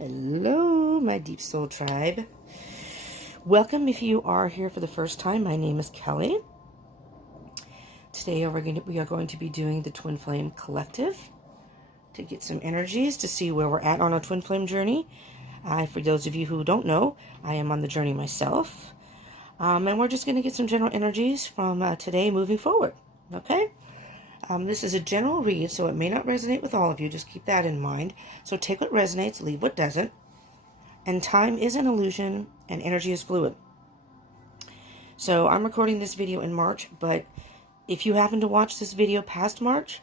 Hello, my deep soul tribe. Welcome if you are here for the first time. My name is Kelly. Today we are going to be doing the Twin Flame Collective to get some energies to see where we're at on our Twin Flame journey. For those of you who don't know, I am on the journey myself. And we're just going to get some general energies from today moving forward. Okay? This is a general read, so it may not resonate with all of you. Just keep that in mind. So take what resonates, leave what doesn't. And time is an illusion, and energy is fluid. So I'm recording this video in March, but if you happen to watch this video past March,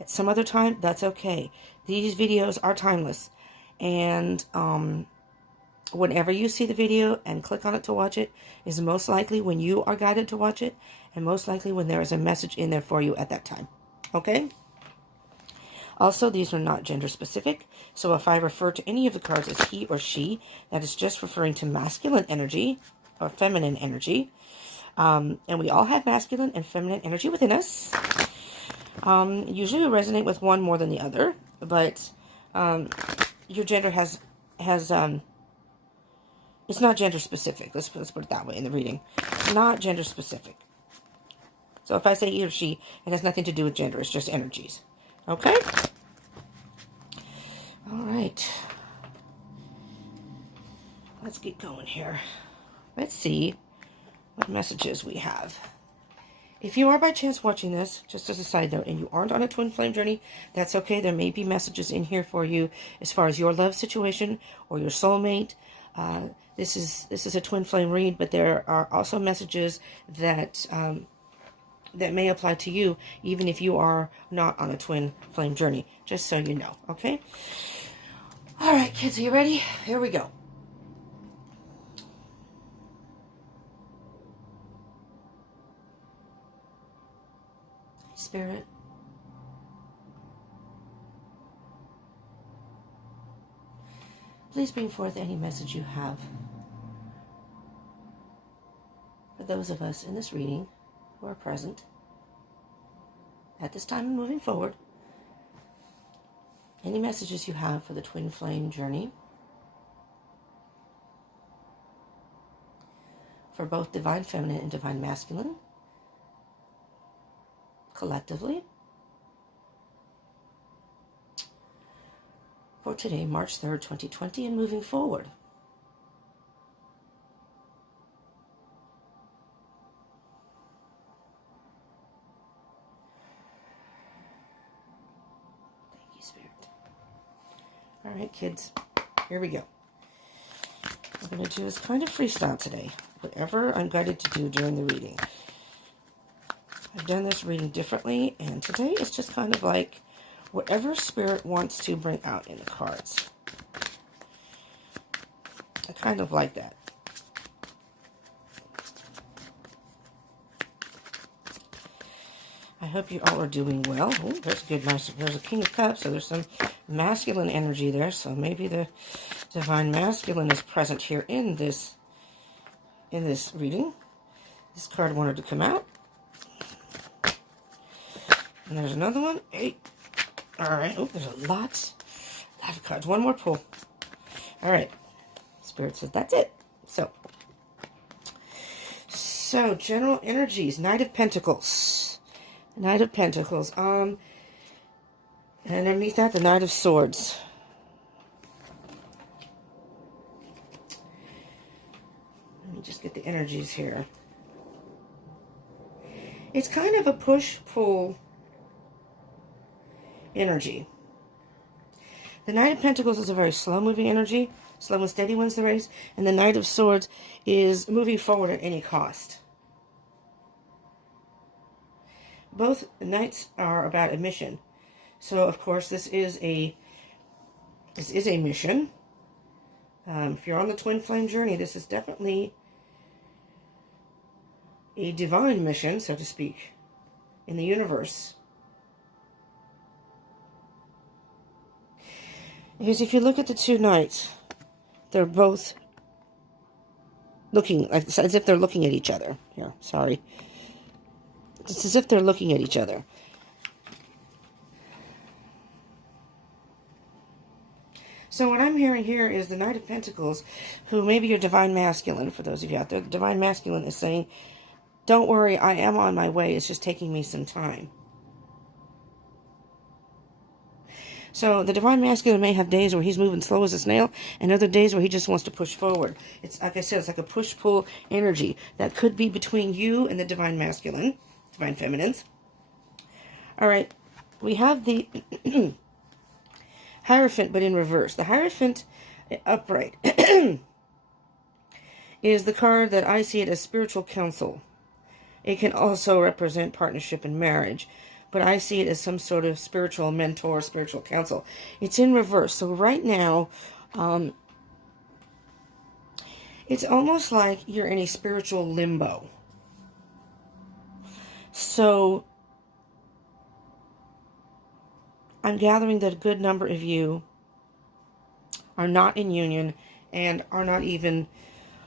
at some other time, that's okay. These videos are timeless. And whenever you see the video and click on it to watch it, is most likely when you are guided to watch it, and most likely when there is a message in there for you at that time. Okay? Also, these are not gender specific, so if I refer to any of the cards as he or she, that is just referring to masculine energy or feminine energy. And we all have masculine and feminine energy within us. Usually we resonate with one more than the other, but your gender has it's not gender specific. Let's put it that way in the reading. It's not gender specific. So if I say he or she, it has nothing to do with gender. It's just energies. Okay? All right. Let's get going here. Let's see what messages we have. If you are by chance watching this, just as a side note, and you aren't on a twin flame journey, that's okay. There may be messages in here for you as far as your love situation or your soulmate. This is a twin flame read, but there are also messages that that may apply to you, even if you are not on a twin flame journey. Just so you know, okay? All right, kids, are you ready? Here we go. Spirit, please bring forth any message you have for those of us in this reading who are present at this time and moving forward. Any messages you have for the twin flame journey, for both divine feminine and divine masculine, collectively, for today, March 3rd, 2020, and moving forward. Thank you, Spirit. All right, kids, here we go. What I'm going to do is kind of freestyle today, whatever I'm guided to do during the reading. I've done this reading differently, and today it's just kind of like whatever Spirit wants to bring out in the cards. I kind of like that. I hope you all are doing well. Oh, there's a good, nice. There's a King of Cups, so there's some masculine energy there. So maybe the divine masculine is present here in this reading. This card wanted to come out. And there's another one. 8. All right. Oh, there's a lot of cards. One more pull. All right. Spirit says that's it. So general energies. Knight of Pentacles. Knight of Pentacles. And underneath that, the Knight of Swords. Let me just get the energies here. It's kind of a push-pull energy. The Knight of Pentacles is a very slow-moving energy. Slow and steady wins the race. And the Knight of Swords is moving forward at any cost. Both knights are about a mission. So, of course, this is a mission. If you're on the twin flame journey, this is definitely a divine mission, so to speak, in the universe. Because if you look at the two knights, they're both looking, like, as if they're looking at each other. Yeah, sorry. It's as if they're looking at each other. So what I'm hearing here is the Knight of Pentacles, who may be your Divine Masculine, for those of you out there. The Divine Masculine is saying, don't worry, I am on my way. It's just taking me some time. So the Divine Masculine may have days where he's moving slow as a snail, and other days where he just wants to push forward. It's like I said, it's like a push-pull energy that could be between you and the Divine Masculine, Divine Feminines. All right, we have the Hierophant, but in reverse. The Hierophant upright is the card that I see it as spiritual counsel. It can also represent partnership and marriage, but I see it as some sort of spiritual mentor, spiritual counsel. It's in reverse. So right now, it's almost like you're in a spiritual limbo. So I'm gathering that a good number of you are not in union and are not even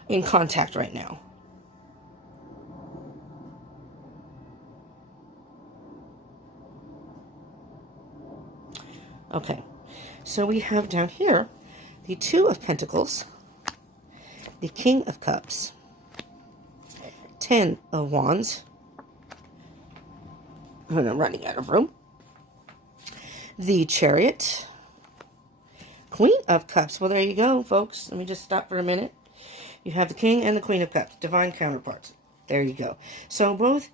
in contact right now. Okay, so we have down here the Two of Pentacles, the King of Cups, 10 of Wands, and I'm running out of room, the Chariot, Queen of Cups. Well, there you go, folks. Let me just stop for a minute. You have the King and the Queen of Cups, divine counterparts. There you go. So both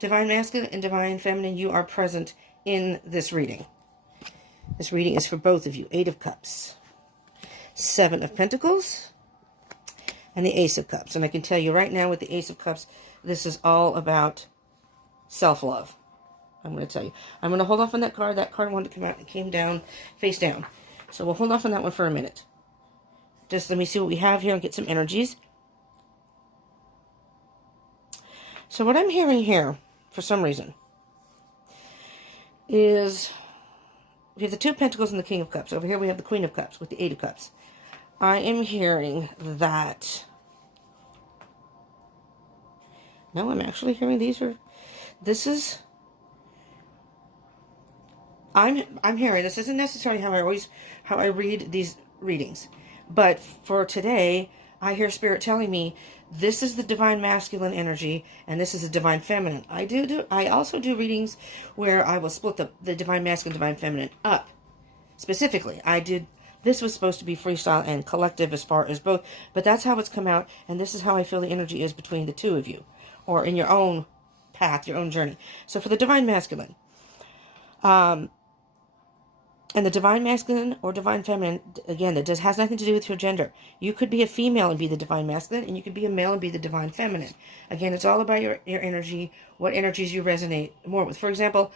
Divine Masculine and Divine Feminine, you are present in this reading. This reading is for both of you. 8 of Cups, 7 of Pentacles, and the Ace of Cups. And I can tell you right now with the Ace of Cups, this is all about self-love. I'm going to tell you. I'm going to hold off on that card. That card wanted to come out and came down, face down. So we'll hold off on that one for a minute. Just let me see what we have here and get some energies. So what I'm hearing here, for some reason, is we have the Two of Pentacles and the King of Cups. Over here we have the Queen of Cups with the 8 of Cups. I am hearing that... No, I'm actually hearing this is... I'm hearing, this isn't necessarily how I read these readings. But for today, I hear Spirit telling me this is the Divine Masculine energy and this is the Divine Feminine. I also do readings where I will split the Divine Masculine, Divine Feminine up. Specifically, this was supposed to be freestyle and collective as far as both, but that's how it's come out, and this is how I feel the energy is between the two of you, or in your own path, your own journey. So for the Divine Masculine, and the Divine Masculine or Divine Feminine, again, that has nothing to do with your gender. You could be a female and be the Divine Masculine, and you could be a male and be the Divine Feminine. Again, it's all about your energy, what energies you resonate more with. For example,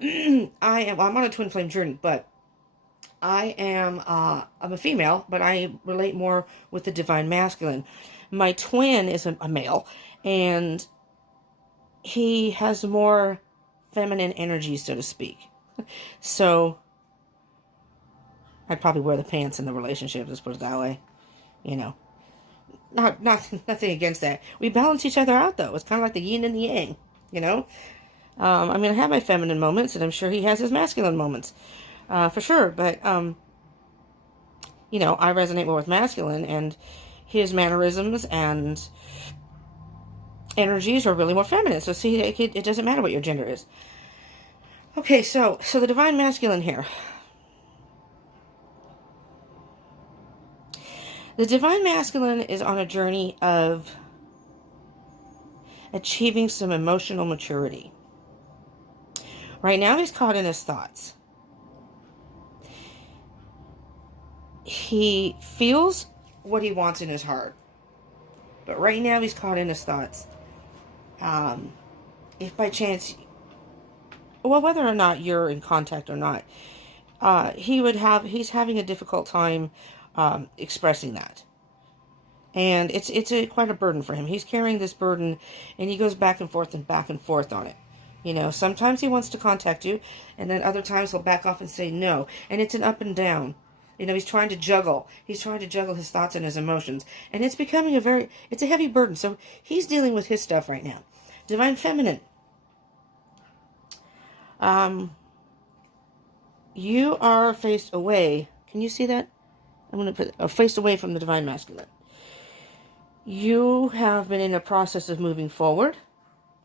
I'm on a twin flame journey, but I'm a female, but I relate more with the Divine Masculine. My twin is a male, and he has more feminine energy, so to speak. So I'd probably wear the pants in the relationship, let's put it that way. You know, nothing against that. We balance each other out, though. It's kind of like the yin and the yang, you know. I mean, I have my feminine moments, and I'm sure he has his masculine moments, for sure. But, you know, I resonate more with masculine, and his mannerisms and energies are really more feminine. So, see, it doesn't matter what your gender is. Okay, so the Divine Masculine here. The Divine Masculine is on a journey of achieving some emotional maturity. Right now, he's caught in his thoughts. He feels what he wants in his heart. But right now, he's caught in his thoughts. If by chance, well, whether or not you're in contact or not, he's having a difficult time expressing that. And it's quite a burden for him. He's carrying this burden, and he goes back and forth on it. You know, sometimes he wants to contact you, and then other times he'll back off and say no. And it's an up and down. You know, he's trying to juggle his thoughts and his emotions. And it's becoming it's a heavy burden. So he's dealing with his stuff right now. Divine Feminine. You are faced away. Can you see that? I'm going to put faced away from the Divine Masculine. You have been in a process of moving forward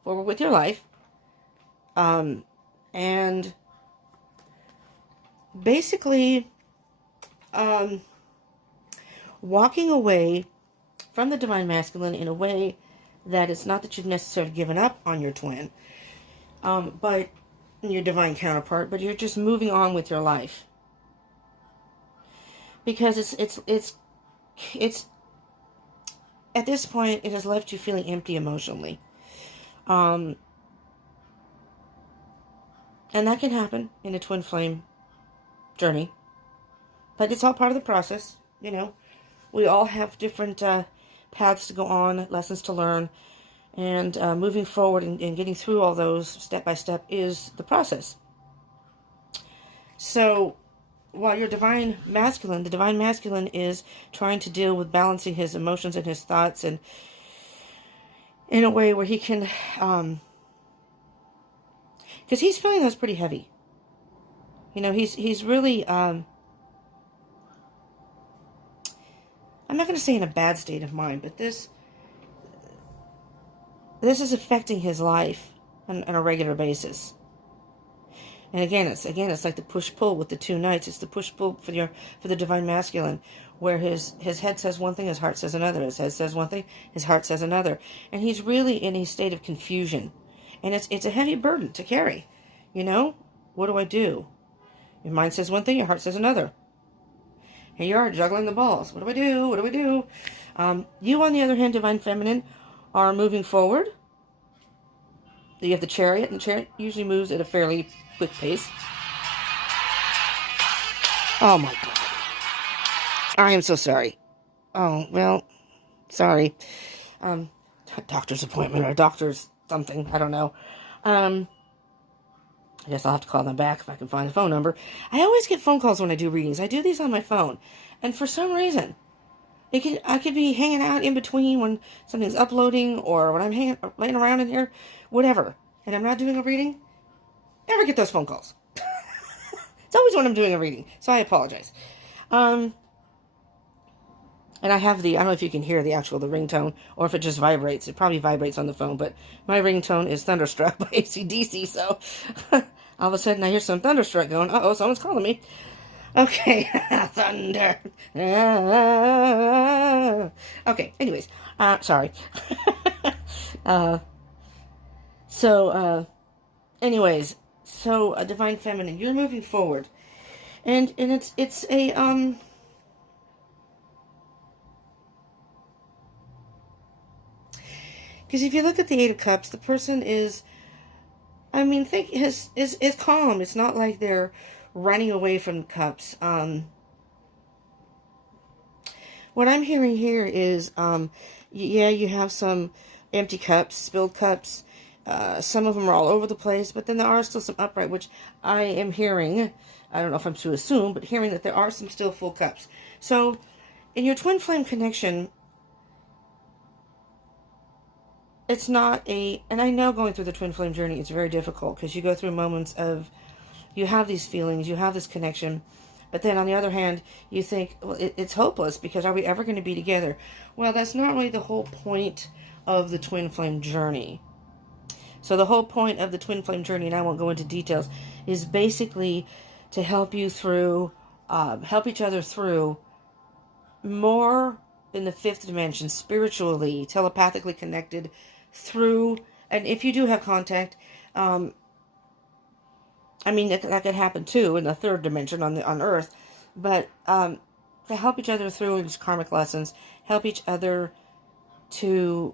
with your life. And basically, walking away from the Divine Masculine in a way that it's not that you've necessarily given up on your twin, but your divine counterpart, but you're just moving on with your life. Because it's at this point, it has left you feeling empty emotionally. And that can happen in a twin flame journey. But it's all part of the process, you know. We all have different paths to go on, lessons to learn. And moving forward and getting through all those step by step is the process. So, while your Divine Masculine, the Divine Masculine is trying to deal with balancing his emotions and his thoughts, and in a way where he can, because he's feeling those pretty heavy. You know, he's really, I'm not going to say in a bad state of mind, but this is affecting his life on a regular basis. And again, it's like the push-pull with the two knights. It's the push-pull for the Divine Masculine, where his head says one thing, his heart says another. His head says one thing, his heart says another. And he's really in a state of confusion. And it's a heavy burden to carry. You know? What do I do? Your mind says one thing, your heart says another. Here you are, juggling the balls. What do I do? What do I do? You, on the other hand, Divine Feminine, are moving forward. You have the Chariot, and the Chariot usually moves at a fairly quick pace. Oh my God. I am so sorry. Oh, well, sorry. Doctor's appointment or doctor's something. I don't know. I guess I'll have to call them back if I can find the phone number. I always get phone calls when I do readings. I do these on my phone. And for some reason, I could be hanging out in between when something's uploading or when I'm laying around in here, whatever, and I'm not doing a reading. Never get those phone calls. It's always when I'm doing a reading, so I apologize. And I have I don't know if you can hear the ringtone, or if it just vibrates. It probably vibrates on the phone, but my ringtone is Thunderstruck by AC/DC, so all of a sudden I hear some Thunderstruck going, uh-oh, someone's calling me. Okay, thunder. Okay, anyways, sorry. Anyways, so Divine Feminine, you're moving forward, and it's a because if you look at the Eight of Cups, the person is, is calm. It's not like they're running away from cups. What I'm hearing here is, yeah, you have some empty cups, spilled cups. Some of them are all over the place, but then there are still some upright, which I am hearing. I don't know if I'm to assume, but hearing that there are some still full cups. So, in your twin flame connection, it's not and I know going through the twin flame journey, it's very difficult because you go through moments of, you have these feelings, you have this connection, but then on the other hand, you think, well, it's hopeless because are we ever going to be together? Well, that's not really the whole point of the twin flame journey. So the whole point of the twin flame journey, and I won't go into details, is basically to help you through, help each other through more in the fifth dimension, spiritually, telepathically connected through, and if you do have contact, that could happen too in the third dimension on Earth, but to help each other through these karmic lessons, help each other to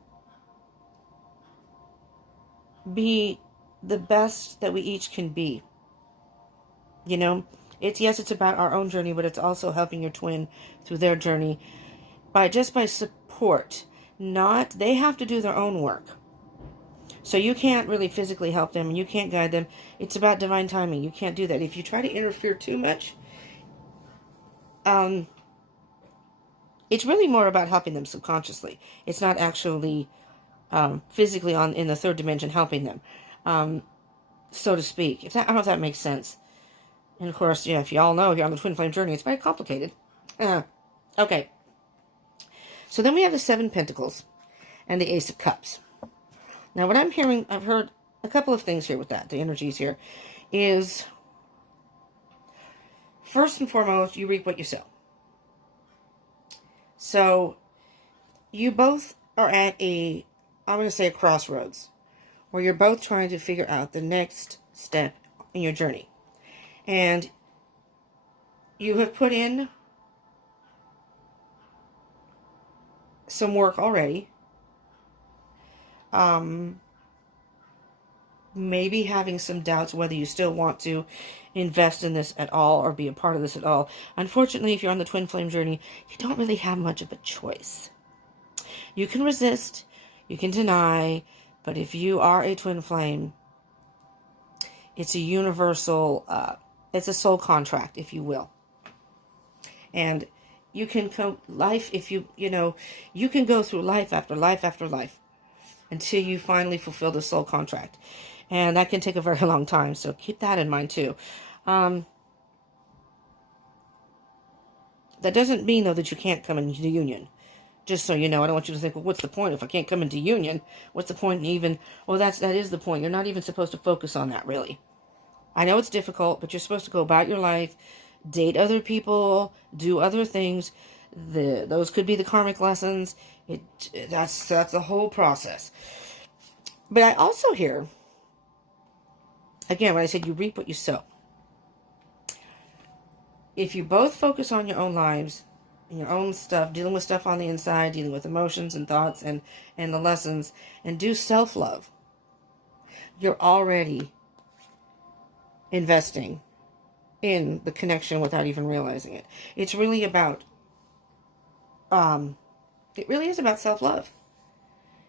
be the best that we each can be. You know, it's about our own journey, but it's also helping your twin through their journey by support. They have to do their own work. So you can't really physically help them, and you can't guide them. It's about divine timing. You can't do that. If you try to interfere too much, it's really more about helping them subconsciously. It's not actually physically in the third dimension helping them, so to speak. I don't know if that makes sense. And of course, yeah, if you all know, if you're on the twin flame journey, it's very complicated. Okay. So then we have the Seven Pentacles and the Ace of Cups. Now what I'm hearing, I've heard a couple of things here with that. The energies here is, first and foremost, you reap what you sow. So you both are at I'm going to say a crossroads, where you're both trying to figure out the next step in your journey. And you have put in some work already. Maybe having some doubts whether you still want to invest in this at all or be a part of this at all. Unfortunately, if you're on the twin flame journey, you don't really have much of a choice. You can resist, you can deny, but if you are a twin flame, it's a universal, it's a soul contract, if you will. And you can you can go through life after life after life until you finally fulfill the soul contract. And that can take a very long time, so keep that in mind too. That doesn't mean, though, that you can't come into union. Just so you know, I don't want you to think, well, what's the point if I can't come into union? What's the point in even... Well, that is the point. You're not even supposed to focus on that, really. I know it's difficult, but you're supposed to go about your life, date other people, do other things. Those could be the karmic lessons. That's the whole process. But I also hear, again, when I said you reap what you sow. If you both focus on your own lives and your own stuff, dealing with stuff on the inside, dealing with emotions and thoughts and the lessons, and do self-love, you're already investing in the connection without even realizing it. It's really about, it really is about self-love.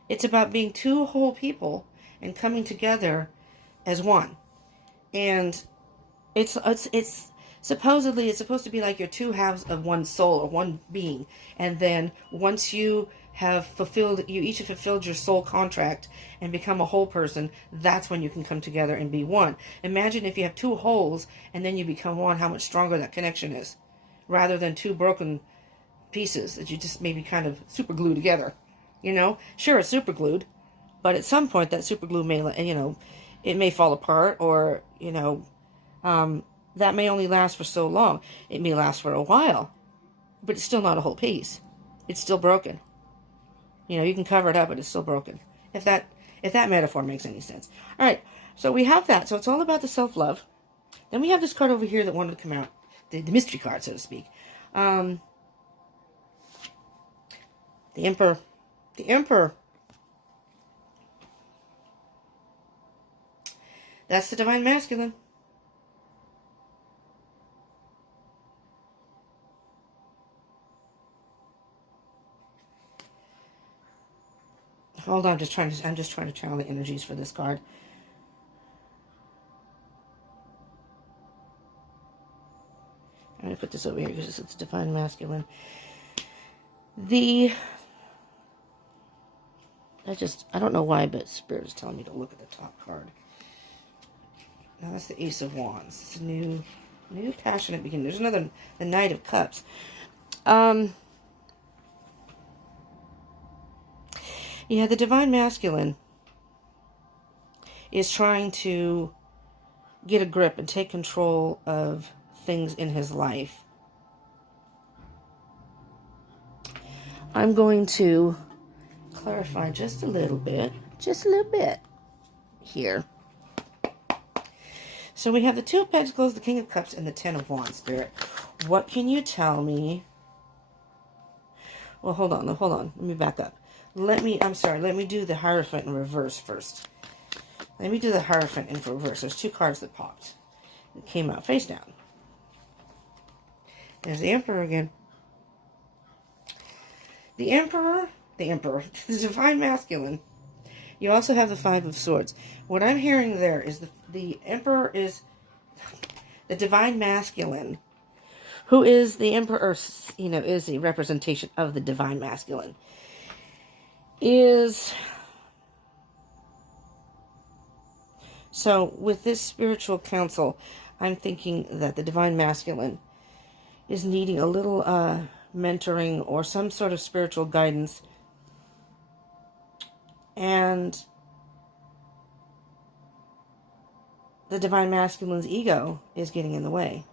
It's about being two whole people and coming together as one. And it's supposedly, it's supposed to be like you're two halves of one soul or one being. And then once you each have fulfilled your soul contract and become a whole person, that's when you can come together and be one. Imagine if you have two wholes and then you become one, how much stronger that connection is, rather than two broken pieces that you just maybe kind of super glue together. Sure, it's super glued, but at some point that super glue may, it may fall apart, or, that may only last for so long. It may last for a while, but it's still not a whole piece. It's still broken. You can cover it up, but it's still broken. If that metaphor makes any sense. All right, so we have that. So it's all about the self-love. Then we have this card over here that wanted to come out, the mystery card, so to speak. The Emperor. The Emperor. That's the Divine Masculine. Hold on, I'm just trying to channel the energies for this card. I'm going to put this over here because it's Divine Masculine. I don't know why, but Spirit is telling me to look at the top card. Now that's the Ace of Wands. It's a new passionate beginning. There's another, the Knight of Cups. Yeah, the Divine Masculine is trying to get a grip and take control of things in his life. I'm going to clarify just a little bit here. So we have the Two of Pentacles, the King of Cups, and the Ten of Wands, Spirit. What can you tell me? Well, hold on. Let me back up. Let me do the Hierophant in reverse first. Let me do the Hierophant in reverse. There's two cards that popped. It came out face down. There's the Emperor again. The Emperor, the Divine Masculine. You also have the Five of Swords. What I'm hearing there is the Emperor is the Divine Masculine, who is the Emperor, is the representation of the Divine Masculine. So with this spiritual counsel, I'm thinking that the Divine Masculine is needing a little mentoring or some sort of spiritual guidance. And the Divine Masculine's ego is getting in the way.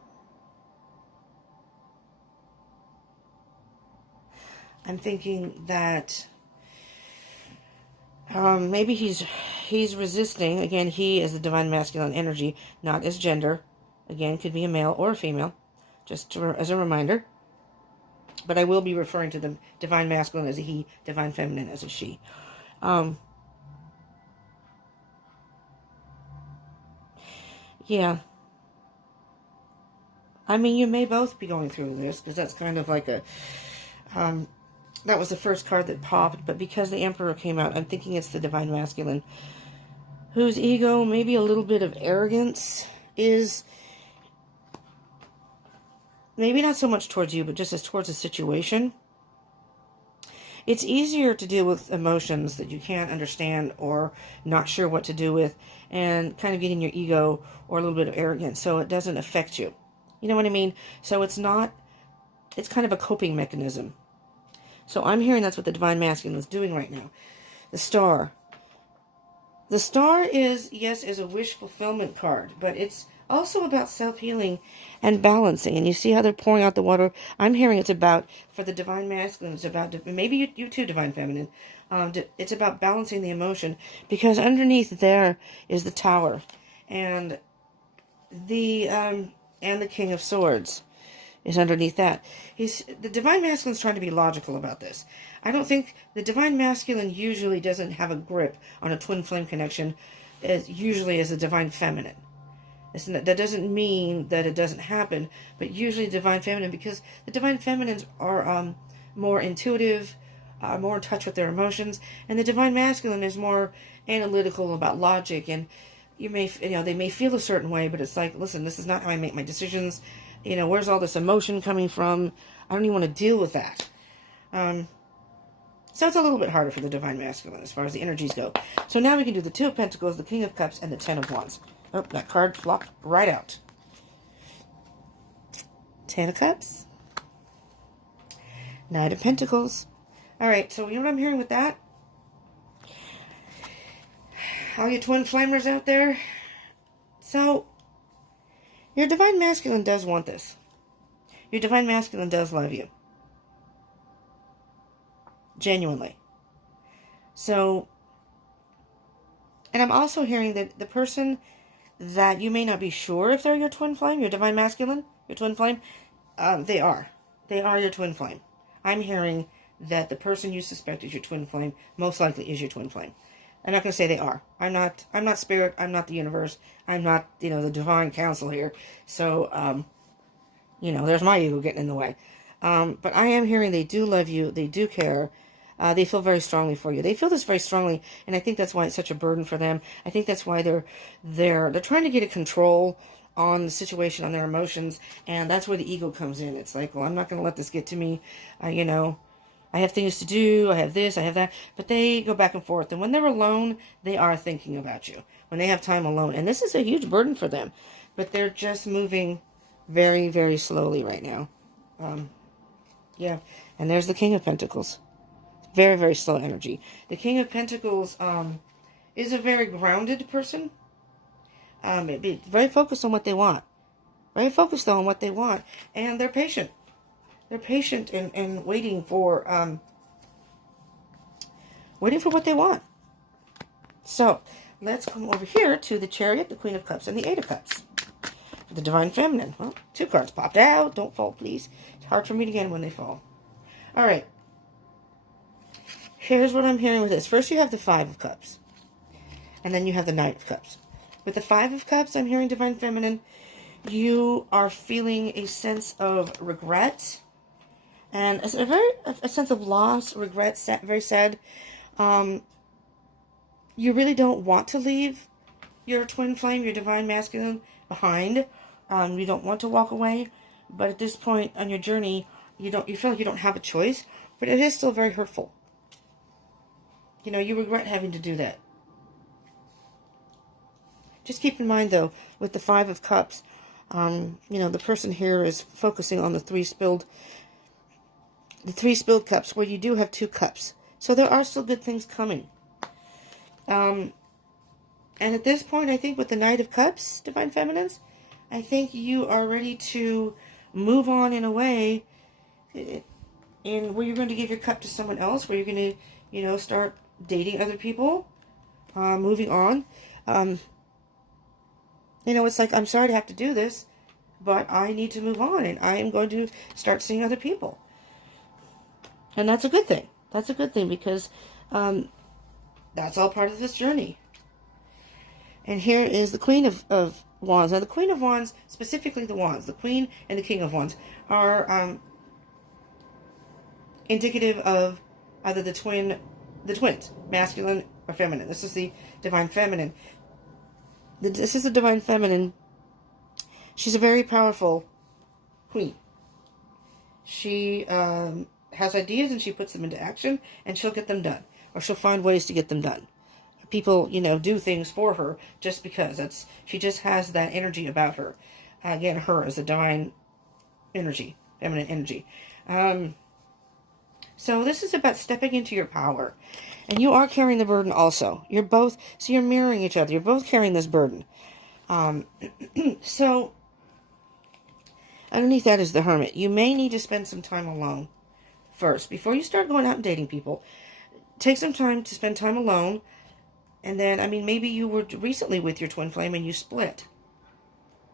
I'm thinking that maybe he's resisting. Again, he is the Divine Masculine energy, not as gender. Again, could be a male or a female, just as a reminder. But I will be referring to the Divine Masculine as a he, Divine Feminine as a she. Yeah. I mean, you may both be going through this, because that's kind of like a... that was the first card that popped, but because the Emperor came out, I'm thinking it's the Divine Masculine, whose ego, maybe a little bit of arrogance, is... maybe not so much towards you, but just as towards a situation. It's easier to deal with emotions that you can't understand or not sure what to do with, and kind of getting your ego or a little bit of arrogance so it doesn't affect you. You know what I mean? So it's kind of a coping mechanism. So I'm hearing that's what the Divine Masculine is doing right now. The Star. The Star is a wish fulfillment card, but it's also about self-healing and balancing. And you see how they're pouring out the water? I'm hearing it's about, for the Divine Masculine, it's about, maybe you too, Divine Feminine, it's about balancing the emotion, because underneath there is the Tower and the King of Swords is underneath that. The Divine Masculine's trying to be logical about this. I don't think the Divine Masculine usually doesn't have a grip on a twin flame connection usually as a Divine Feminine. That doesn't mean that it doesn't happen, but usually Divine Feminine, because the Divine Feminines are more intuitive, more in touch with their emotions, and the Divine Masculine is more analytical about logic, and they may feel a certain way, but it's like, listen, this is not how I make my decisions. Where's all this emotion coming from? I don't even want to deal with that. So it's a little bit harder for the Divine Masculine as far as the energies go. So now we can do the Two of Pentacles, the King of Cups, and the Ten of Wands. Oh, that card flopped right out. Ten of Cups. Knight of Pentacles. All right, so you know what I'm hearing with that? All you twin flamers out there. So, your Divine Masculine does want this. Your Divine Masculine does love you. Genuinely. So, and I'm also hearing that the person that you may not be sure if they're your twin flame, your Divine Masculine, your twin flame, they are. They are your twin flame. I'm hearing that the person you suspect is your twin flame most likely is your twin flame. I'm not going to say they are. I'm not spirit. I'm not the universe. I'm not, the divine council here. So, there's my ego getting in the way. But I am hearing they do love you. They do care. They feel very strongly for you. They feel this very strongly, and I think that's why it's such a burden for them. I think that's why they're trying to get a control on the situation, on their emotions, and that's where the ego comes in. It's like, well, I'm not going to let this get to me. I have things to do. I have this. I have that. But they go back and forth, and when they're alone, they are thinking about you. When they have time alone, and this is a huge burden for them, but they're just moving very, very slowly right now. Yeah, and there's the King of Pentacles. Very, very slow energy. The King of Pentacles is a very grounded person. Very focused on what they want. Very focused on what they want. And they're patient. They're patient and waiting for what they want. So, let's come over here to the Chariot, the Queen of Cups, and the Eight of Cups. For the Divine Feminine. Well, two cards popped out. Don't fall, please. It's hard for me to get when they fall. All right. Here's what I'm hearing with this. First, you have the Five of Cups. And then you have the Knight of Cups. With the Five of Cups, I'm hearing Divine Feminine. You are feeling a sense of regret. And a sense of loss, regret, very sad. You really don't want to leave your twin flame, your Divine Masculine, behind. You don't want to walk away. But at this point on your journey, you feel like you don't have a choice. But it is still very hurtful. You regret having to do that. Just keep in mind, though, with the Five of Cups, the person here is focusing on the three spilled the 3 spilled cups, where you do have 2 cups. So there are still good things coming. And at this point, I think with the Knight of Cups, Divine Feminines, I think you are ready to move on in a way in where you're going to give your cup to someone else, where you're going to, you know, start dating other people, moving on. You know, it's like, I'm sorry to have to do this, but I need to move on, and I am going to start seeing other people. And that's a good thing. That's a good thing, because that's all part of this journey. And here is the Queen of Wands. Now, the Queen of Wands, specifically the Wands, the Queen and the King of Wands, are indicative of either the twins, masculine or feminine. This is the Divine Feminine. This is the Divine Feminine. She's a very powerful queen. She has ideas and she puts them into action, and she'll get them done. Or she'll find ways to get them done. People, you know, do things for her just because. She just has that energy about her. Again, her is a divine energy, feminine energy. So this is about stepping into your power. And you are carrying the burden also. You're both, so you're mirroring each other. You're both carrying this burden. So, underneath that is the Hermit. You may need to spend some time alone first. Before you start going out and dating people, take some time to spend time alone. And then, I mean, maybe you were recently with your twin flame and you split.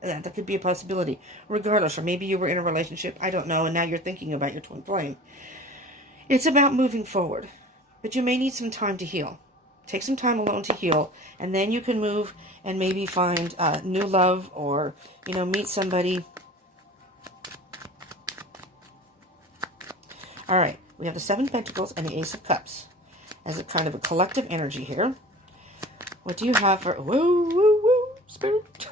That could be a possibility. Regardless, or maybe you were in a relationship, I don't know, and now you're thinking about your twin flame. It's about moving forward. But you may need some time to heal. Take some time alone to heal, and then you can move and maybe find new love, or, you know, meet somebody. All right, we have the 7 Pentacles and the Ace of Cups as a kind of a collective energy here. What do you have for... Woo, woo, woo, Spirit.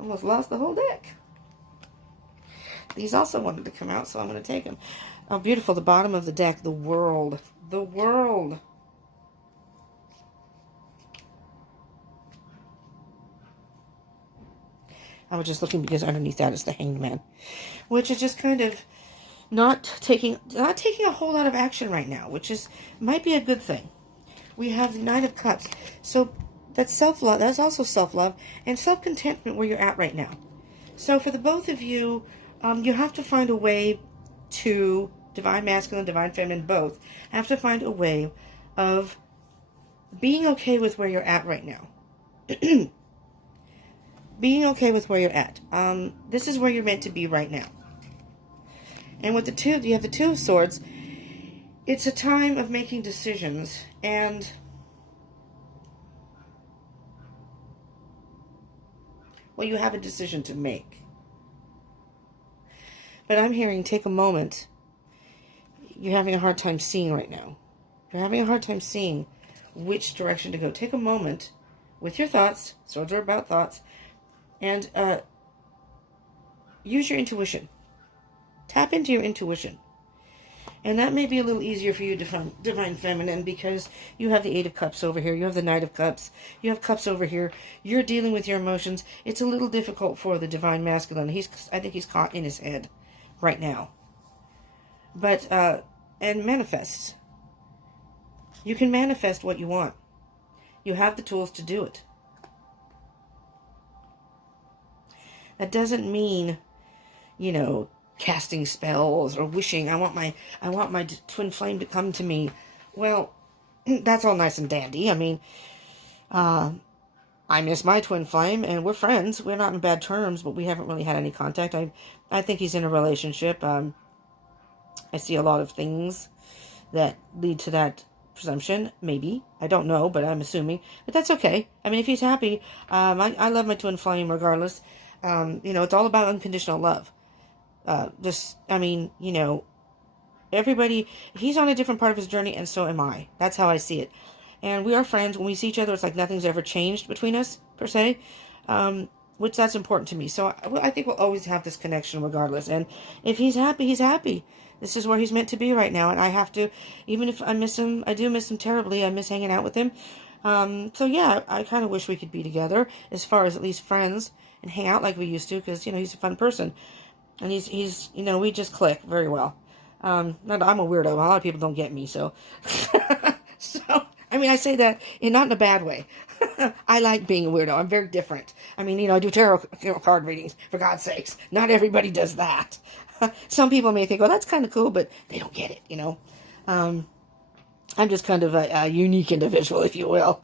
Almost lost the whole deck. These also wanted to come out, so I'm going to take them. Oh, beautiful. The bottom of the deck, the World. The World. I was just looking because underneath that is the Hanged Man, which is just kind of not taking a whole lot of action right now, which might be a good thing. We have the Knight of Cups. So that's self-love. That's also self-love and self-contentment where you're at right now. So for the both of you, you have to find a way to, Divine Masculine, Divine Feminine, both, have to find a way of being okay with where you're at right now. Being okay with where you're at. This is where you're meant to be right now. And with the two, you have the Two of Swords. It's a time of making decisions, and well, you have a decision to make. But I'm hearing, take a moment. You're having a hard time seeing right now. You're having a hard time seeing which direction to go. Take a moment with your thoughts. Swords are about thoughts. And use your intuition. Tap into your intuition. And that may be a little easier for you, Divine Feminine, because you have the Eight of Cups over here. You have the Knight of Cups. You have Cups over here. You're dealing with your emotions. It's a little difficult for the Divine Masculine. I think he's caught in his head right now. But, and manifest. You can manifest what you want. You have the tools to do it. That doesn't mean, you know, casting spells or wishing, I want my twin flame to come to me. Well, that's all nice and dandy. I mean, I miss my twin flame, and we're friends. We're not in bad terms, but we haven't really had any contact. I think he's in a relationship. I see a lot of things that lead to that presumption. Maybe. I don't know, but I'm assuming. But that's okay. I mean, if he's happy, I love my twin flame regardless. You know, it's all about unconditional love. I mean, you know, everybody, he's on a different part of his journey, and so am I. That's how I see it. And we are friends. When we see each other, it's like nothing's ever changed between us, per se, which that's important to me. So I think we'll always have this connection regardless. And if he's happy, he's happy. This is where he's meant to be right now. And I have to, even if I miss him, I do miss him terribly. I miss hanging out with him. So yeah, I kind of wish we could be together as far as at least friends and hang out like we used to, because, you know, he's a fun person. And he's you know, we just click very well. I'm a weirdo. A lot of people don't get me, so. So, I mean, I say that not in a bad way. I like being a weirdo. I'm very different. I mean, you know, I do tarot card readings, for God's sakes. Not everybody does that. Some people may think, well, that's kind of cool, but they don't get it, you know. I'm just kind of a unique individual, if you will.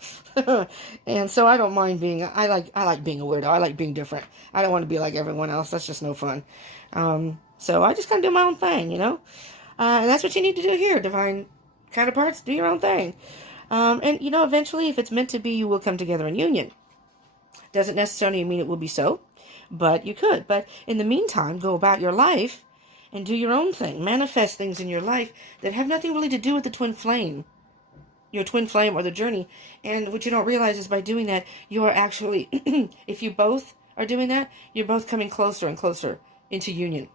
And so I don't mind being, I like being a weirdo. I like being different. I don't want to be like everyone else. That's just no fun. So I just kind of do my own thing, you know. And that's what you need to do here, divine counterparts. Do your own thing. And, you know, eventually, if it's meant to be, you will come together in union. Doesn't necessarily mean it will be so, but you could. But in the meantime, go about your life and do your own thing. Manifest things in your life that have nothing really to do with the twin flame. Your twin flame or the journey. And what you don't realize is by doing that, you are actually, if you both are doing that, you're both coming closer and closer into union.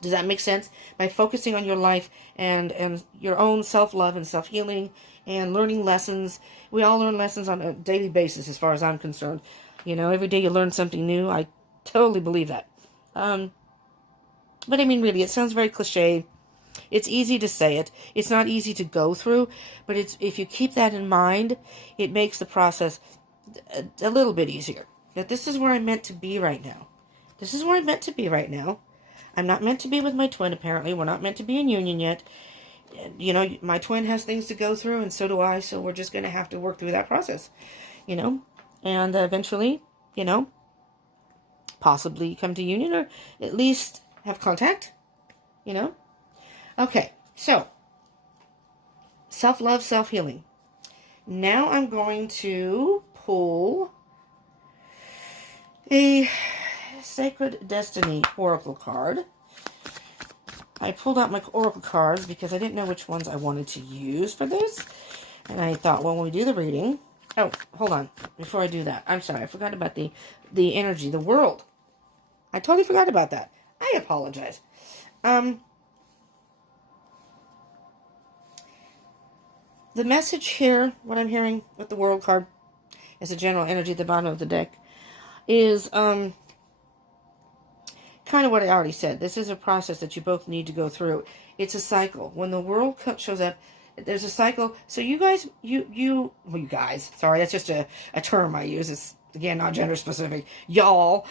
Does that make sense? By focusing on your life and your own self-love and self-healing and learning lessons. We all learn lessons on a daily basis as far as I'm concerned. You know, every day you learn something new. I totally believe that. But I mean, really, it sounds very cliche. It's easy to say it. It's not easy to go through. But if you keep that in mind, it makes the process a little bit easier. That this is where I'm meant to be right now. This is where I'm meant to be right now. I'm not meant to be with my twin, apparently. We're not meant to be in union yet. You know, my twin has things to go through, and so do I, so we're just going to have to work through that process, you know? And eventually, you know, possibly come to union, or at least have contact, you know? Okay, so, self-love, self-healing. Now I'm going to pull a Sacred Destiny Oracle card. I pulled out my Oracle cards because I didn't know which ones I wanted to use for this. And I thought, well, when we do the reading... Oh, hold on. Before I do that, I'm sorry. I forgot about the energy, the world. I totally forgot about that. I apologize. The message here, what I'm hearing with the world card, as a general energy at the bottom of the deck, is... kind of what I already said. This is a process that you both need to go through. It's a cycle. When the world shows up, there's a cycle. So you guys, you guys, sorry, that's just a term I use. It's, again, not gender specific. Y'all,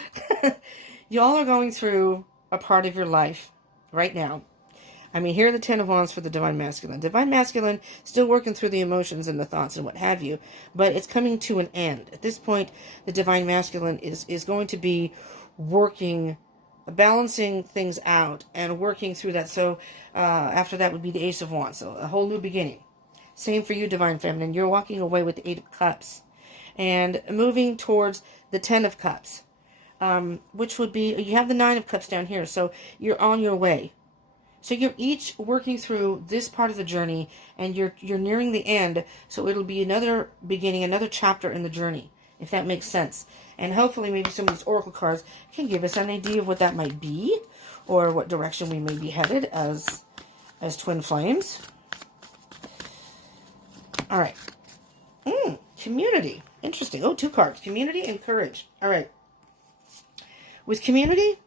y'all are going through a part of your life right now. I mean, here are the Ten of Wands for the Divine Masculine. Divine Masculine, still working through the emotions and the thoughts and what have you, but it's coming to an end. At this point, the Divine Masculine is going to be working, balancing things out and working through that. So after that would be the Ace of Wands. So a whole new beginning. Same for you, Divine Feminine. You're walking away with the Eight of Cups and moving towards the Ten of Cups, which would be, you have the Nine of Cups down here. So you're on your way. So you're each working through this part of the journey, and you're nearing the end. So it'll be another beginning, another chapter in the journey, if that makes sense. And hopefully maybe some of these oracle cards can give us an idea of what that might be, or what direction we may be headed as twin flames. All right. Community. Interesting. Oh, 2 cards. Community and courage. All right. With community,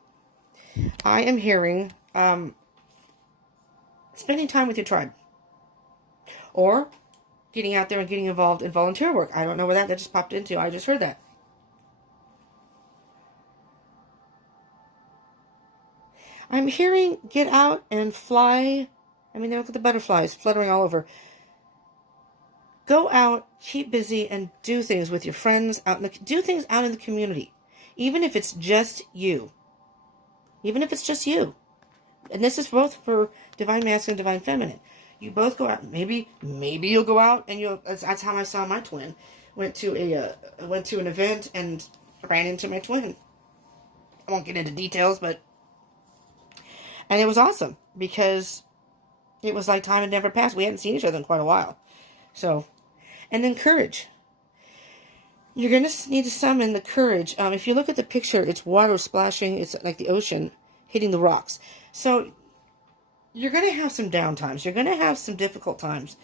I am hearing spending time with your tribe. Or getting out there and getting involved in volunteer work. I don't know where that just popped into. I just heard that. I'm hearing get out and fly. I mean, look at the butterflies fluttering all over. Go out, keep busy, and do things with your friends. Do things out in the community. Even if it's just you. Even if it's just you. And this is both for Divine Masculine and Divine Feminine. You both go out. Maybe you'll go out and you'll... That's how I saw my twin. Went to an event and ran into my twin. I won't get into details, but... And it was awesome because it was like time had never passed. We hadn't seen each other in quite a while. So, and then courage. You're going to need to summon the courage. If you look at the picture, it's water splashing. It's like the ocean hitting the rocks. So, you're going to have some down times. You're going to have some difficult times.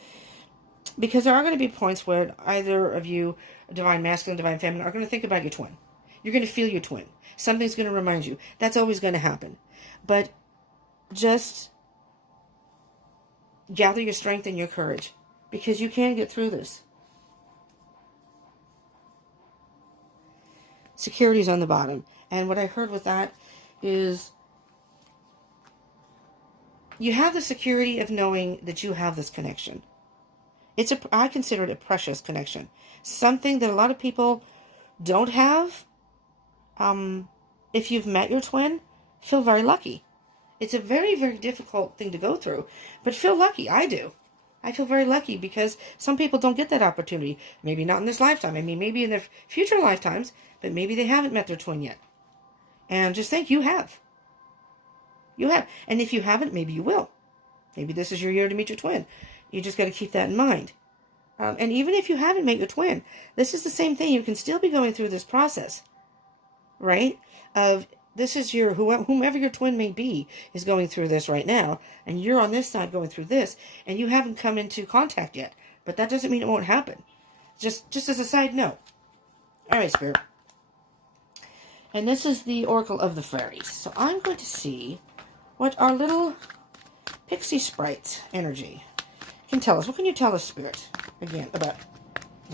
Because there are going to be points where either of you, Divine Masculine, Divine Feminine, are going to think about your twin. You're going to feel your twin. Something's going to remind you. That's always going to happen. But just gather your strength and your courage, because you can get through this. Security's on the bottom. And what I heard with that is you have the security of knowing that you have this connection. I consider it a precious connection. Something that a lot of people don't have. If you've met your twin, feel very lucky. It's a very, very difficult thing to go through, but feel lucky. I do. I feel very lucky because some people don't get that opportunity. Maybe not in this lifetime. I mean, maybe in their future lifetimes, but maybe they haven't met their twin yet. And just think, you have. You have. And if you haven't, maybe you will. Maybe this is your year to meet your twin. You just got to keep that in mind. And even if you haven't met your twin, this is the same thing. You can still be going through this process, right? Of this is whomever your twin may be is going through this right now, and you're on this side going through this, and you haven't come into contact yet. But that doesn't mean it won't happen. Just as a side note. All right, Spirit. And this is the Oracle of the Fairies. So I'm going to see what our little pixie sprite energy can tell us. What can you tell us, Spirit? Again, about...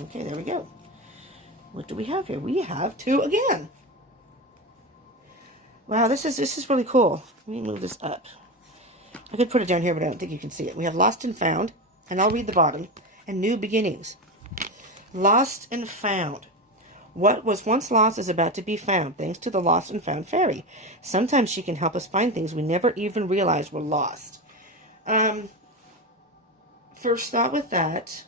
Okay, there we go. What do we have here? We have 2 again. Wow, this is really cool. Let me move this up. I could put it down here, but I don't think you can see it. We have Lost and Found, and I'll read the bottom, and New Beginnings. Lost and Found. What was once lost is about to be found, thanks to the Lost and Found Fairy. Sometimes she can help us find things we never even realized were lost. First thought with that...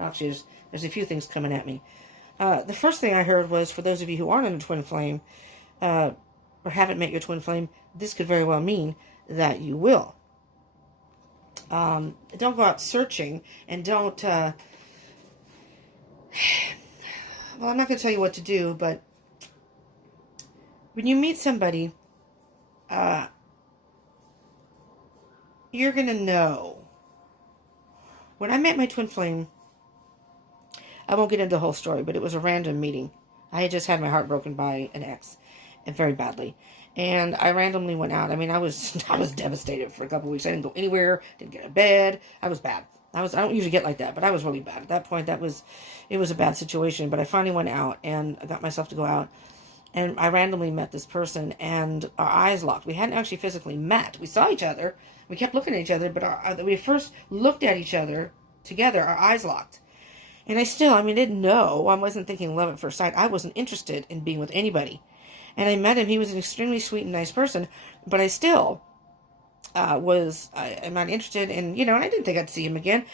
Actually, there's a few things coming at me. The first thing I heard was, for those of you who aren't in a twin flame, or haven't met your twin flame, this could very well mean that you will. Don't go out searching, and don't, well, I'm not going to tell you what to do, but when you meet somebody, you're going to know. When I met my twin flame, I won't get into the whole story, but it was a random meeting. I had just had my heart broken by an ex, and very badly. And I randomly went out. I mean, I was devastated for a couple of weeks. I didn't go anywhere, didn't get out of bed. I was bad. I don't usually get like that, but I was really bad. At that point, it was a bad situation. But I finally went out, and I got myself to go out. And I randomly met this person, and our eyes locked. We hadn't actually physically met. We saw each other. We kept looking at each other, but we first looked at each other together, our eyes locked. And I didn't know. I wasn't thinking love at first sight. I wasn't interested in being with anybody. And I met him. He was an extremely sweet and nice person. But I still I'm not interested in, and I didn't think I'd see him again.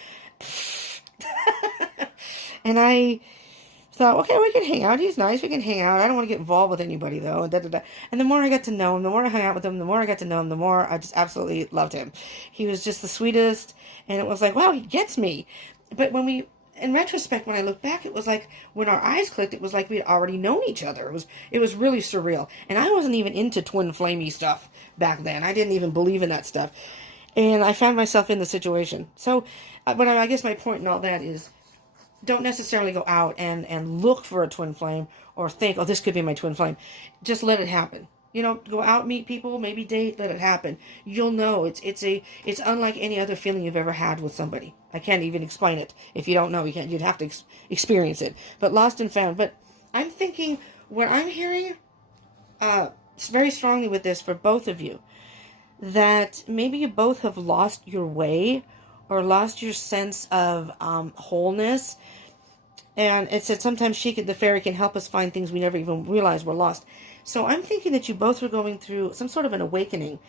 And I thought, okay, we can hang out. He's nice. We can hang out. I don't want to get involved with anybody, though. And the more I got to know him, the more I hung out with him, the more I got to know him, the more I just absolutely loved him. He was just the sweetest. And it was like, wow, he gets me. But in retrospect, when I look back, it was like when our eyes clicked, it was like we had already known each other. It was really surreal. And I wasn't even into twin flamey stuff back then. I didn't even believe in that stuff. And I found myself in the situation. So, but I guess my point in all that is, don't necessarily go out and look for a twin flame or think, oh, this could be my twin flame. Just let it happen. Go out, meet people, maybe date, let it happen. You'll know. It's unlike any other feeling you've ever had with somebody. I can't even explain it. If you don't know, you'd have to experience it. But Lost and Found. But I'm thinking, what I'm hearing very strongly with this for both of you, that maybe you both have lost your way or lost your sense of wholeness. And it said sometimes the fairy can help us find things we never even realized were lost. So I'm thinking that you both are going through some sort of an awakening,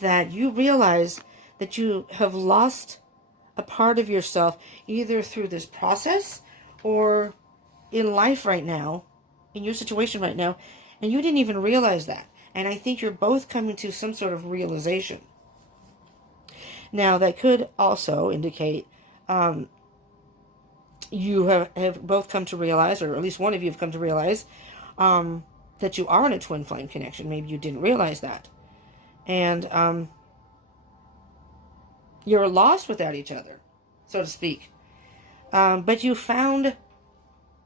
that you realize that you have lost a part of yourself, either through this process or in life right now, in your situation right now, and you didn't even realize that. And I think you're both coming to some sort of realization. Now, that could also indicate you have both come to realize, or at least one of you have come to realize, that you are in a twin flame connection. Maybe you didn't realize that. And you're lost without each other, so to speak. But you found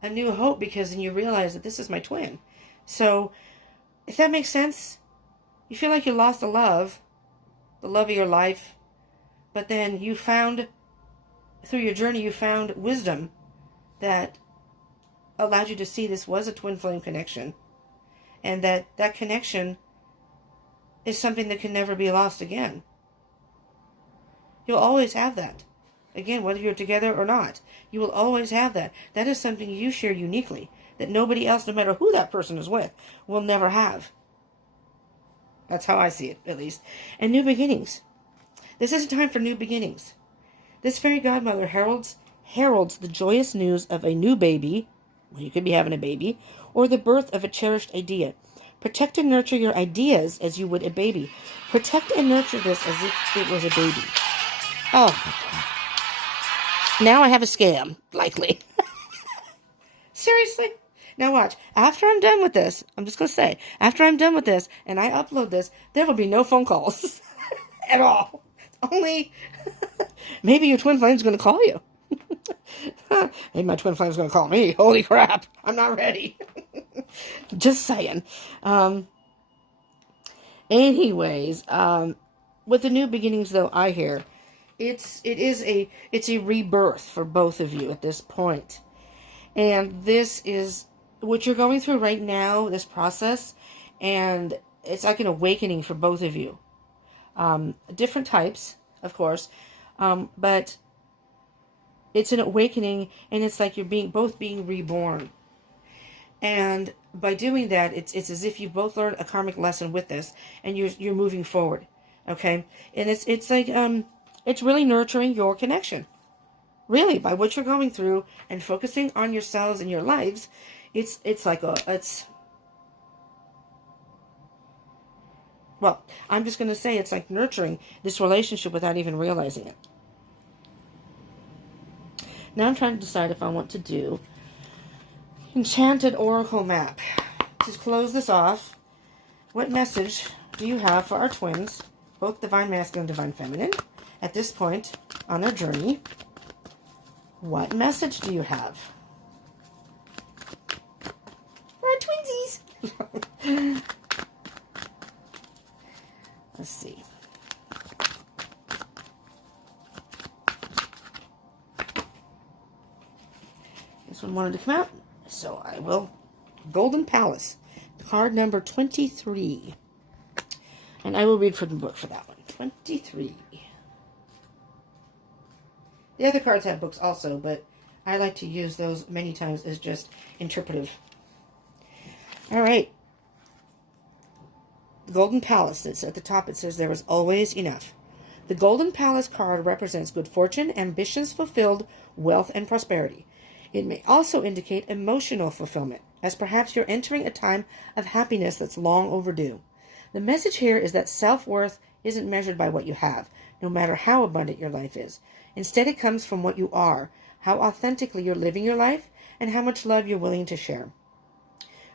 a new hope, because then you realize that this is my twin. So, if that makes sense, you feel like you lost the love of your life, but then you found, through your journey, you found wisdom that allowed you to see this was a twin flame connection, and that connection is something that can never be lost again. You'll always have that. Again, whether you're together or not, you will always have that. That is something you share uniquely, that nobody else, no matter who that person is with, will never have. That's how I see it, at least. And new beginnings. This is a time for new beginnings. This fairy godmother heralds the joyous news of a new baby, well, you could be having a baby, or the birth of a cherished idea. Protect and nurture your ideas as you would a baby. Protect and nurture this as if it was a baby. Oh, my God. Now I have a scam, likely. Seriously? Now watch. After I'm done with this, I'm just going to say, after I'm done with this and I upload this, there will be no phone calls at all. Only, maybe your twin flame's going to call you. Maybe my twin flame's going to call me. Holy crap. I'm not ready. Just saying. Anyways, with the new beginnings, though, I hear, it's a rebirth for both of you at this point. And this is what you're going through right now, this process, and it's like an awakening for both of you. Different types, of course, but it's an awakening, and it's like you're both being reborn. And by doing that, it's as if you both learned a karmic lesson with this, and you're moving forward. Okay, and it's like it's really nurturing your connection. Really, by what you're going through and focusing on yourselves and your lives, it's like well, I'm just going to say it's like nurturing this relationship without even realizing it. Now I'm trying to decide if I want to do Enchanted Oracle Map. To close this off, what message do you have for our twins, both Divine Masculine and Divine Feminine, at this point on their journey? What message do you have for our twinsies? Let's see. This one wanted to come out, so I will. Golden Palace, card number 23. And I will read from the book for that one. 23. The other cards have books also, but I like to use those many times as just interpretive. All right. The Golden Palace, it's at the top, it says there is always enough. The Golden Palace card represents good fortune, ambitions fulfilled, wealth, and prosperity. It may also indicate emotional fulfillment, as perhaps you're entering a time of happiness that's long overdue. The message here is that self-worth isn't measured by what you have, no matter how abundant your life is. Instead, it comes from what you are, how authentically you're living your life, and how much love you're willing to share.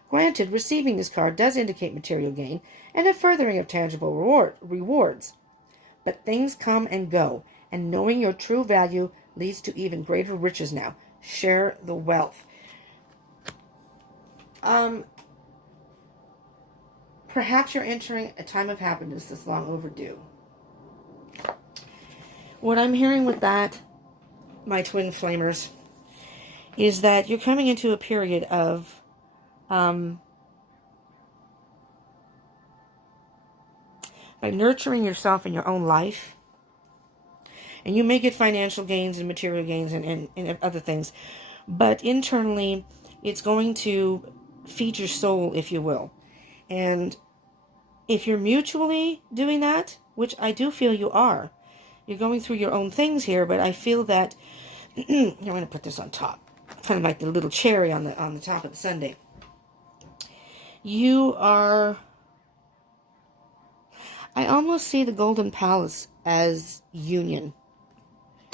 Granted, receiving this card does indicate material gain and a furthering of tangible rewards. But things come and go, and knowing your true value leads to even greater riches now. Share the wealth. Perhaps you're entering a time of happiness that's long overdue. What I'm hearing with that, my twin flamers, is that you're coming into a period of by nurturing yourself in your own life. And you may get financial gains and material gains and other things. But internally, it's going to feed your soul, if you will. And if you're mutually doing that, which I do feel you are, you're going through your own things here, but I feel that I'm going to put this on top, kind of like the little cherry on the top of the sundae. You are, I almost see the Golden Palace as union.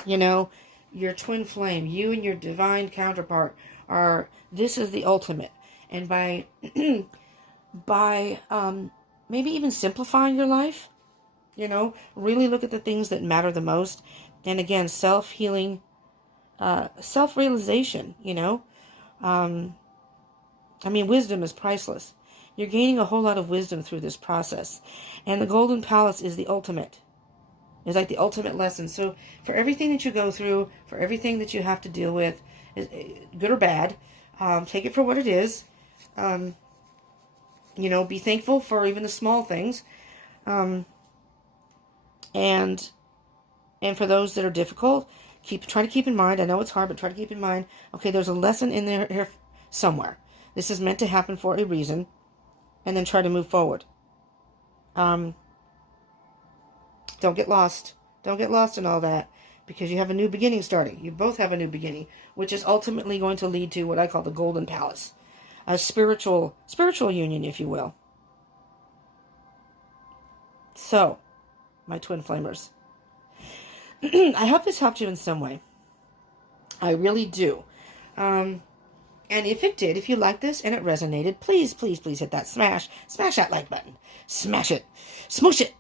You know, your twin flame, you and your divine counterpart are, this is the ultimate. And by maybe even simplifying your life, you know, really look at the things that matter the most. And again, self-healing, self-realization, you know, I mean, wisdom is priceless. You're gaining a whole lot of wisdom through this process. And the Golden Palace is the ultimate. It's like the ultimate lesson. So for everything that you go through, for everything that you have to deal with, good or bad, take it for what it is. You know, be thankful for even the small things. And for those that are difficult, try to keep in mind, I know it's hard, but try to keep in mind, okay, there's a lesson in there here somewhere. This is meant to happen for a reason. And then try to move forward. Don't get lost. Don't get lost in all that, because you have a new beginning starting. You both have a new beginning, which is ultimately going to lead to what I call the Golden Palace. A spiritual union, if you will. So, my twin flamers, I hope this helped you in some way. I really do. And if it did, if you liked this and it resonated, please, please, please hit that smash that like button. Smash it. Smoosh it.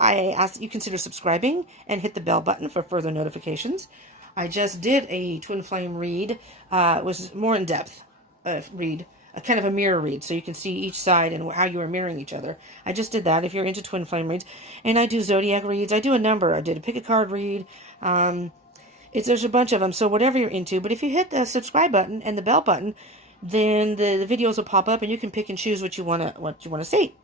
I ask that you consider subscribing and hit the bell button for further notifications. I just did a twin flame read. It was more in depth read, a kind of a mirror read, so you can see each side and how you are mirroring each other. I just did that if you're into twin flame reads. And I do zodiac reads. I do a number. I did a pick a card read. There's a bunch of them, so whatever you're into. But if you hit the subscribe button and the bell button, then the videos will pop up and you can pick and choose what you want to see.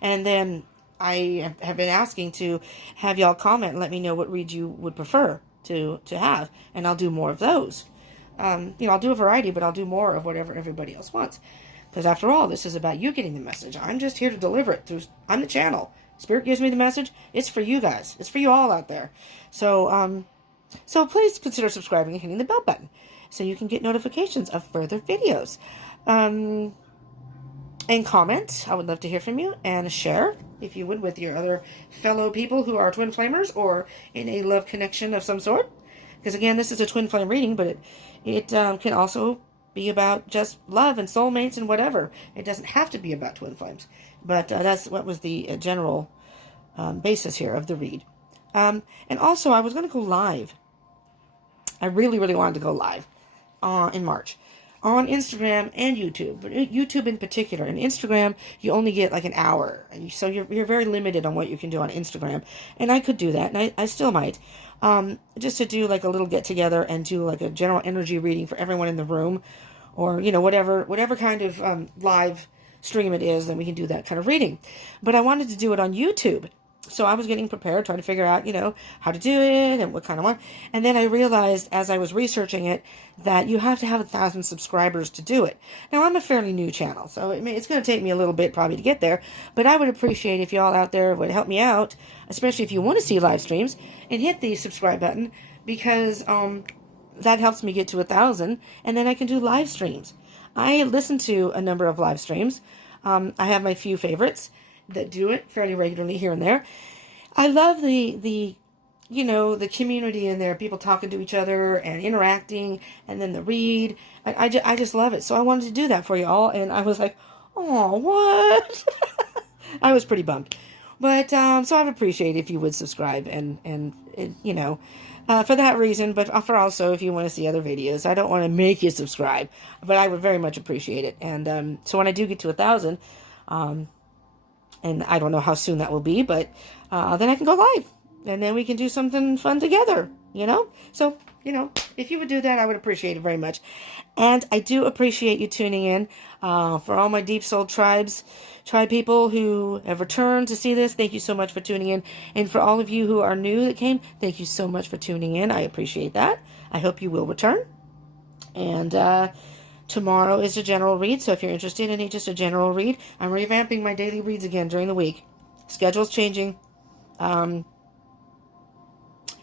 And then I have been asking to have y'all comment and let me know what read you would prefer to have, and I'll do more of those. I'll do a variety, but I'll do more of whatever everybody else wants. Because after all, this is about you getting the message. I'm just here to deliver it I'm the channel. Spirit gives me the message. It's for you guys. It's for you all out there. So please consider subscribing and hitting the bell button so you can get notifications of further videos. And comment. I would love to hear from you. And share, if you would, with your other fellow people who are twin flamers or in a love connection of some sort. Because again, this is a twin flame reading, but it can also be about just love and soulmates and whatever. It doesn't have to be about twin flames. But that's what was the general basis here of the read. And also, I was going to go live. I really, really wanted to go live in March on Instagram and YouTube, but YouTube in particular. In Instagram, you only get like an hour, so you're very limited on what you can do on Instagram. And I could do that, and I still might, just to do like a little get together and do like a general energy reading for everyone in the room, or whatever kind of live stream it is, then we can do that kind of reading. But I wanted to do it on YouTube. So I was getting prepared, trying to figure out, how to do it and what kind of one. And then I realized as I was researching it that you have to have 1,000 subscribers to do it. Now, I'm a fairly new channel, so it's going to take me a little bit probably to get there. But I would appreciate if y'all out there would help me out, especially if you want to see live streams, and hit the subscribe button, because that helps me get to 1,000, and then I can do live streams. I listen to a number of live streams. I have my few favorites that do it fairly regularly here and there. I love the community in there, people talking to each other and interacting, and then the read. I just love it. So I wanted to do that for you all, and I was like, oh, what? I was pretty bummed. But, so I'd appreciate if you would subscribe and for that reason, but for also if you want to see other videos. I don't want to make you subscribe, but I would very much appreciate it. And so when I do get to 1,000, and I don't know how soon that will be, but then I can go live. And then we can do something fun together, So, if you would do that, I would appreciate it very much. And I do appreciate you tuning in. For all my Deep Soul tribe people who have returned to see this, thank you so much for tuning in. And for all of you who are new that came, thank you so much for tuning in. I appreciate that. I hope you will return. And tomorrow is a general read, so if you're interested in just a general read, I'm revamping my daily reads again during the week. Schedule's changing.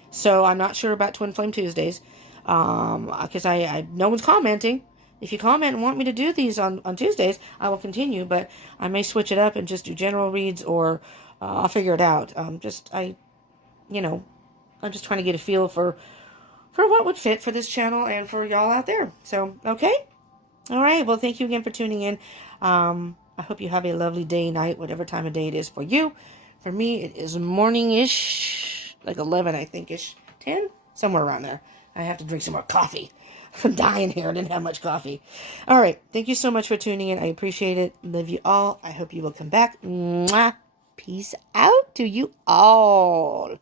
So I'm not sure about Twin Flame Tuesdays, because no one's commenting. If you comment and want me to do these on Tuesdays, I will continue, but I may switch it up and just do general reads, or I'll figure it out. I'm just trying to get a feel for what would fit for this channel and for y'all out there. So, okay? All right, well, thank you again for tuning in. I hope you have a lovely day, night, whatever time of day it is for you. For me, it is morning-ish, like 11, I think-ish, 10, somewhere around there. I have to drink some more coffee. I'm dying here. I didn't have much coffee. All right. Thank you so much for tuning in. I appreciate it. Love you all. I hope you will come back. Mwah. Peace out to you all.